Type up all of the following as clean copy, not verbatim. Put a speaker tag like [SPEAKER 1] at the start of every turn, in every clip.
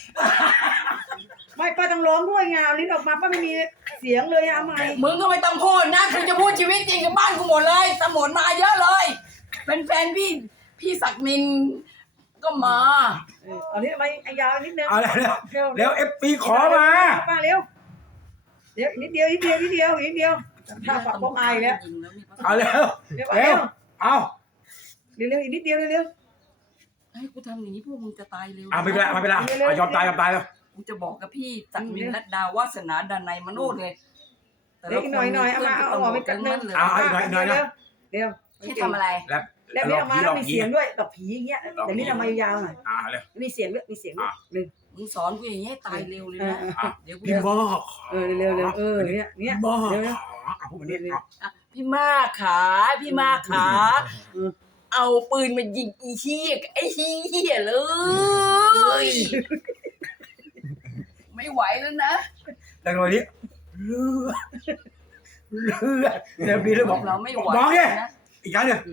[SPEAKER 1] ไม่ป้าต้องร้องด้วยไงเอาลิ้นออกมาป้าไม่มีเสียงเลยเอาใหม่
[SPEAKER 2] มึงก็ไม่ต้องพูดนะกูจะพูดชีวิตจริงกับบ้านกูหมดเลยตำรวจมาเยอะเลยเป็นแฟนพี่ศักดิ์นินก็มา
[SPEAKER 1] เอาลิ้นมาไอ้ยาวนิดนึง
[SPEAKER 3] เอาแล้วเอฟซีขอมา
[SPEAKER 1] ป้าเร็วเดี๋ยวนิดเดียวถ้าปากป้องอายแล้ว
[SPEAKER 3] เอาแล้ว
[SPEAKER 1] เร็ว
[SPEAKER 3] เร็วเอา
[SPEAKER 1] เร็วอีกนิดเดียวเร็ว
[SPEAKER 2] ให้กูทำอย่างนี้พวกมึงจะตายเร็ว
[SPEAKER 3] ไม่เป็นไรยอมตายแล้ว
[SPEAKER 2] กูจะบอกกับพี่ศักดิ์นินรัตดาวาสนาดานายมโนดเลย
[SPEAKER 1] เดี๋ยวอีกหน่อยเอามาเอาออกไปกันนึง
[SPEAKER 3] เอาอีกหน่อยนะ
[SPEAKER 1] เดี๋ยว
[SPEAKER 2] ให้ทำอะไร
[SPEAKER 1] แล้วนี่เอามาแล้วมีเสียงด้วยแบบผีอย่างเงี้ยแต่นี่เอามายาวหน่อย
[SPEAKER 3] เลย
[SPEAKER 1] มีเสียงด้วยหนึ่ง
[SPEAKER 2] มึงสอนกูอย่างนี้ให้ตายเร็วเลยนะเดี๋ยวกู
[SPEAKER 3] พี่บ้า
[SPEAKER 1] เร็วเนี่ย
[SPEAKER 3] บ้า
[SPEAKER 1] เร็ว
[SPEAKER 2] พี่มากขาเอาปืนมายิงไอ้เหี้ยเลยไม่ไหวแล้วนะ
[SPEAKER 3] แล้ววันนี้เดี๋ยวพี่เลยบอก
[SPEAKER 2] เราไม่ไหว
[SPEAKER 3] บอกเนี่ย
[SPEAKER 2] นะ
[SPEAKER 3] อีกครั้งเนี่ย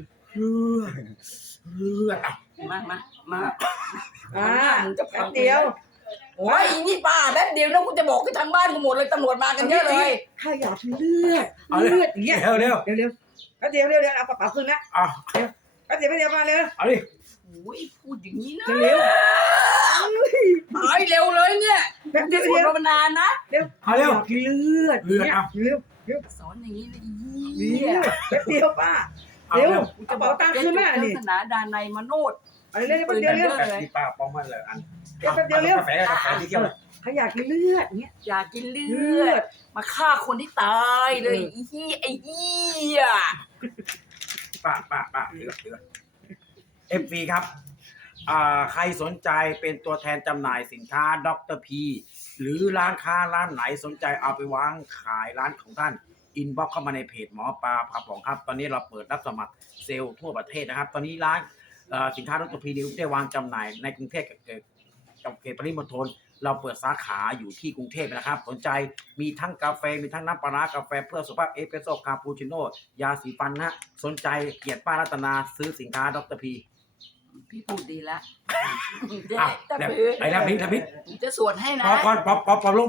[SPEAKER 2] มา
[SPEAKER 1] มึงจะแป๊บเดียว
[SPEAKER 2] โอ้ยนี่ป้าแป๊บเดียวนะกูจะบอกให้ทางบ้านกูหมดเลยตำรวจมากันเยอะเลย
[SPEAKER 1] ถ้าอยากเลือดอย่างเงี้ย
[SPEAKER 3] เร็ว
[SPEAKER 1] แป๊บเดียวเอากระเป๋าขึ้นนะแป๊บเดียวมาเร็ว
[SPEAKER 3] เอาดิ
[SPEAKER 2] โอ้ยพูดอย่างนี้นะ
[SPEAKER 1] เร็ว
[SPEAKER 2] ตายเร็วเลยเนี่ย
[SPEAKER 1] แป๊บเดียว
[SPEAKER 2] พูดมานานนะ
[SPEAKER 3] เอาเร็ว
[SPEAKER 1] เลือดเร็ว
[SPEAKER 2] สอนอย่างนี้นะอี
[SPEAKER 1] แป๊บเดียวป้าเร็วกระเป๋าตังค์ขึ้นมานี่
[SPEAKER 2] ศาสนาดานายมโนด
[SPEAKER 1] อะไรเร็วแป๊บเดียวเร็ว
[SPEAKER 3] พี่ป้าป้องมันเลยอัน
[SPEAKER 1] แป๊บเดียวเร็ว
[SPEAKER 3] กาแฟที่เกี่ยว
[SPEAKER 1] ถ้าอยากเลือดเงี้ย
[SPEAKER 2] อยากกินเลือดมาฆ่าคนที่ตายเลยไอ้เหี้ย
[SPEAKER 3] ป้าเดือดเอฟซีครับใครสนใจเป็นตัวแทนจำหน่ายสินค้าดรพีหรือร้านค้าร้านไหนสนใจเอาไปวางขายร้านของท่านอินบ็อกเข้ามาในเพจหมอปลาพาป๋องครับตอนนี้เราเปิดรับสมัครเซลล์ทั่วประเทศนะครับตอนนี้ร้านสินค้าดรพีได้วางจำหน่ายในกรุงเทพกับเขตปริมณฑลเราเปิดสาขาอยู่ที่กรุงเทพนะครับสนใจมีทั้งกาแฟมีทั้งน้ำปลาร้ากาแฟเพื่อสุขภาพเอสเปรสโซ่คาปูชิโน่ยาสีฟันนะสนใจเกียรติป้ารัตนาซื้อสินค้าดรพี
[SPEAKER 2] พี่พูดดีแล้ว
[SPEAKER 3] ไอ้น้ำพริก
[SPEAKER 2] จะสวดให้นะ
[SPEAKER 3] ก่อนปอลง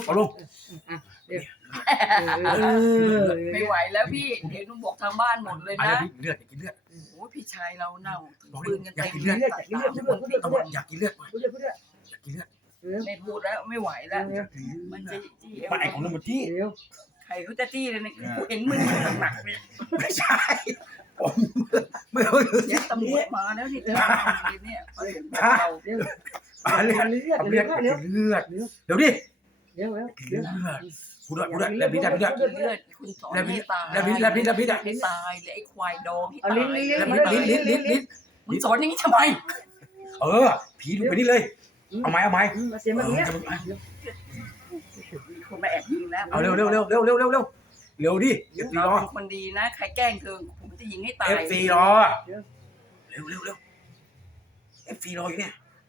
[SPEAKER 2] ไม่ไหวแล้วพี่เห็นลุงบอกทางบ้านหมดเลยนะ
[SPEAKER 3] เลือดอยากกินเลือด
[SPEAKER 2] โอ้พี่ชายเราเน่าปืนกัน
[SPEAKER 3] อยาก
[SPEAKER 2] เต็ม
[SPEAKER 3] กินเลือด
[SPEAKER 1] อยากกินเลือด
[SPEAKER 3] อยากกินเลือด
[SPEAKER 2] ไม่พูดแล้วไม่ไหวแล้วมันจะจี้
[SPEAKER 3] มันไอ้ของนั่นมันที่
[SPEAKER 2] ใครเขาจะจี้เลยเนี่ยกูเห็นมือหนักเนี่ย
[SPEAKER 3] ไม่ใช่ผมไม่รู้
[SPEAKER 2] เดี๋ยวตำรวจมาแล้วที่เธอเนี่ยเรา
[SPEAKER 3] เลือดเลือดเดี๋ยวดิเลือดพูดด้วยแล้วพี่ได้
[SPEAKER 2] เลือดคุณสอนให้ตาย
[SPEAKER 3] แล้วพี่
[SPEAKER 2] ให้ตายเลยไอ้ควายดองที่ตาย
[SPEAKER 3] ลิ้น
[SPEAKER 2] มึงสอนอย่างนี้ทำไม
[SPEAKER 3] ผีดูไปนี่เลยเอาไหม
[SPEAKER 1] เสียงแบบนี้
[SPEAKER 2] คนมาแอบยิงแล้ว
[SPEAKER 3] เอาเร็วดิเอฟซีรอ
[SPEAKER 2] เป็นคนดีนะใครแกล้งเธอผมจะยิงให้ตาย
[SPEAKER 3] เอฟซีรอเร็วเอฟซีรออยู่เนี่ย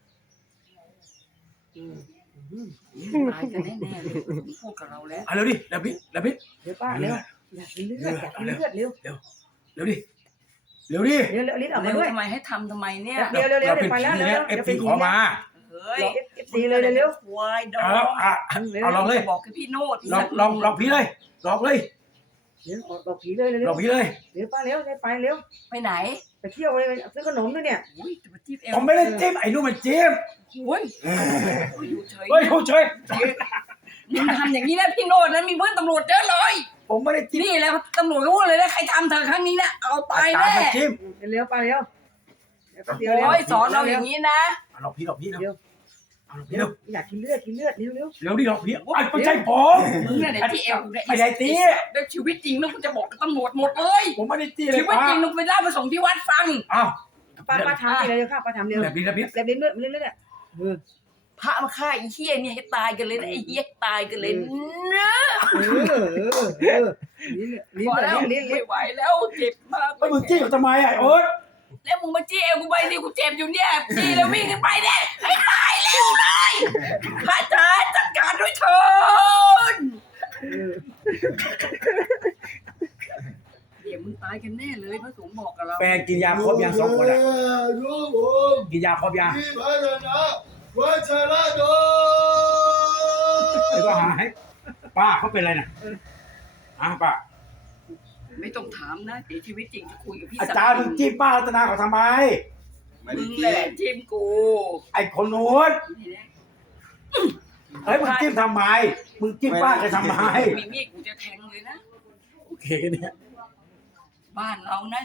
[SPEAKER 2] ตายกันแน่ๆเลยพูดกับเราแล้ว
[SPEAKER 3] เอาเร็วดิแล้วพี่
[SPEAKER 1] เดี๋ยวป้าเร็วอยากกินเลือดเร็ว
[SPEAKER 3] เร็วดิ
[SPEAKER 1] ลิ้นออกมาด้วย
[SPEAKER 2] ทำไมให้ทำทำไมเนี่ย
[SPEAKER 1] เดี๋ยวไปแล้ว
[SPEAKER 3] เอฟซีขอมา
[SPEAKER 2] เฮ้ย
[SPEAKER 1] FC เลยเร็ว
[SPEAKER 2] ควายดอง
[SPEAKER 3] เอาลองเลย
[SPEAKER 2] บอกกับพี่โน้ต
[SPEAKER 3] ลองผีเลยลองเลย
[SPEAKER 1] เดี๋ยวออกผีเลยเร็ว
[SPEAKER 3] ลองผีเลย
[SPEAKER 1] เดี๋ยวป้าเร็วไปเร็ว
[SPEAKER 2] ไปไหน
[SPEAKER 1] ไปเที่ยวไปซื้อขนมด้วยเนี่ย
[SPEAKER 2] อุ้ยจะมาจีบเอว
[SPEAKER 3] ผมไม่ได้จิ้มไอ้นู่นมันจิ้ม
[SPEAKER 2] โอ้ยอยู่เฉย
[SPEAKER 3] เฮ้ยเฉย
[SPEAKER 2] มึงทำอย่างนี้นะพี่โน้ตนะมีเพื่อนตำรวจเยอะเลย
[SPEAKER 3] ผมไม่ได้จิ้ม
[SPEAKER 2] นี่แหละตำรวจรู้เลยนะใครทำเธอครั้งนี้นะเอาตายแน่
[SPEAKER 3] จิ้ม
[SPEAKER 1] เร็วป้าเร็ว
[SPEAKER 2] โอ้ยสอนเราอย่างนี้นะ
[SPEAKER 3] ลองผีแล้ว
[SPEAKER 1] อยากกินเลือดเร็ว
[SPEAKER 3] เร็วดิลองผีไม่ใช่ผม
[SPEAKER 2] มึงเนี่ยที่เอว
[SPEAKER 3] ไม่ได้ตี
[SPEAKER 2] แล้วชีวิตจริงแล้วกูจะบอกกับตำรวจหมดเลย
[SPEAKER 3] ผมไม่ได้ตีเลย
[SPEAKER 2] ชีวิตจริงมึงไปเล่าไปส่งที่วัดฟัง
[SPEAKER 3] อ้าว
[SPEAKER 1] ป้าทำเร็วค่ะป้าทำเร็ว
[SPEAKER 3] แบบนี้
[SPEAKER 1] เร็วเนี่ย
[SPEAKER 2] พระมาฆ่าไอ้เหี้ยเนี่ยให้ตายกันเลยนะไอ้เหี้ยตายกันเลยนะ
[SPEAKER 1] ลิ้น
[SPEAKER 2] พอแล้วไม่ไหวแล้วเจ็บมาก
[SPEAKER 3] มึงจี้ทำไมไอ้โอ๊ต
[SPEAKER 2] แล้วมึงมาจี้เอวกูไปนี่กูเจ็บอยู่เนี่ยจี้แล้ววิ่งขึ้นไปเนี่ยให้ตายเร็วเลยพระอาจารย์จัดการด้วยเถิดเดี๋ยวมึงตายกันแน่เลยพระสงฆ์บอกกับเรา
[SPEAKER 3] แฟนกินยาครบยัง2 คนอ่ะ
[SPEAKER 4] รู้ผม
[SPEAKER 3] กินยาครบยัง
[SPEAKER 4] ที่พัฒนาวัชระโด
[SPEAKER 3] ไอ้ก็หายป้าเขาเป็นอะไรนะป้า
[SPEAKER 2] ไม่ต้องถามนะเดี๋ยวชีวิตจริงจะคุยกับพี่
[SPEAKER 3] อาจารย์มึงจิ้มป้ารัตนาเขาทำไม
[SPEAKER 2] มึงแหละจิ้มกู
[SPEAKER 3] ไอ้คนนู้นเฮ้ยมึงจิ้มทำไมมึงจิ้มป้าแกทำไม
[SPEAKER 2] มีมีดกูจะแทงเลยนะ
[SPEAKER 3] โอเคเนี่ย
[SPEAKER 2] บ้านเรานะ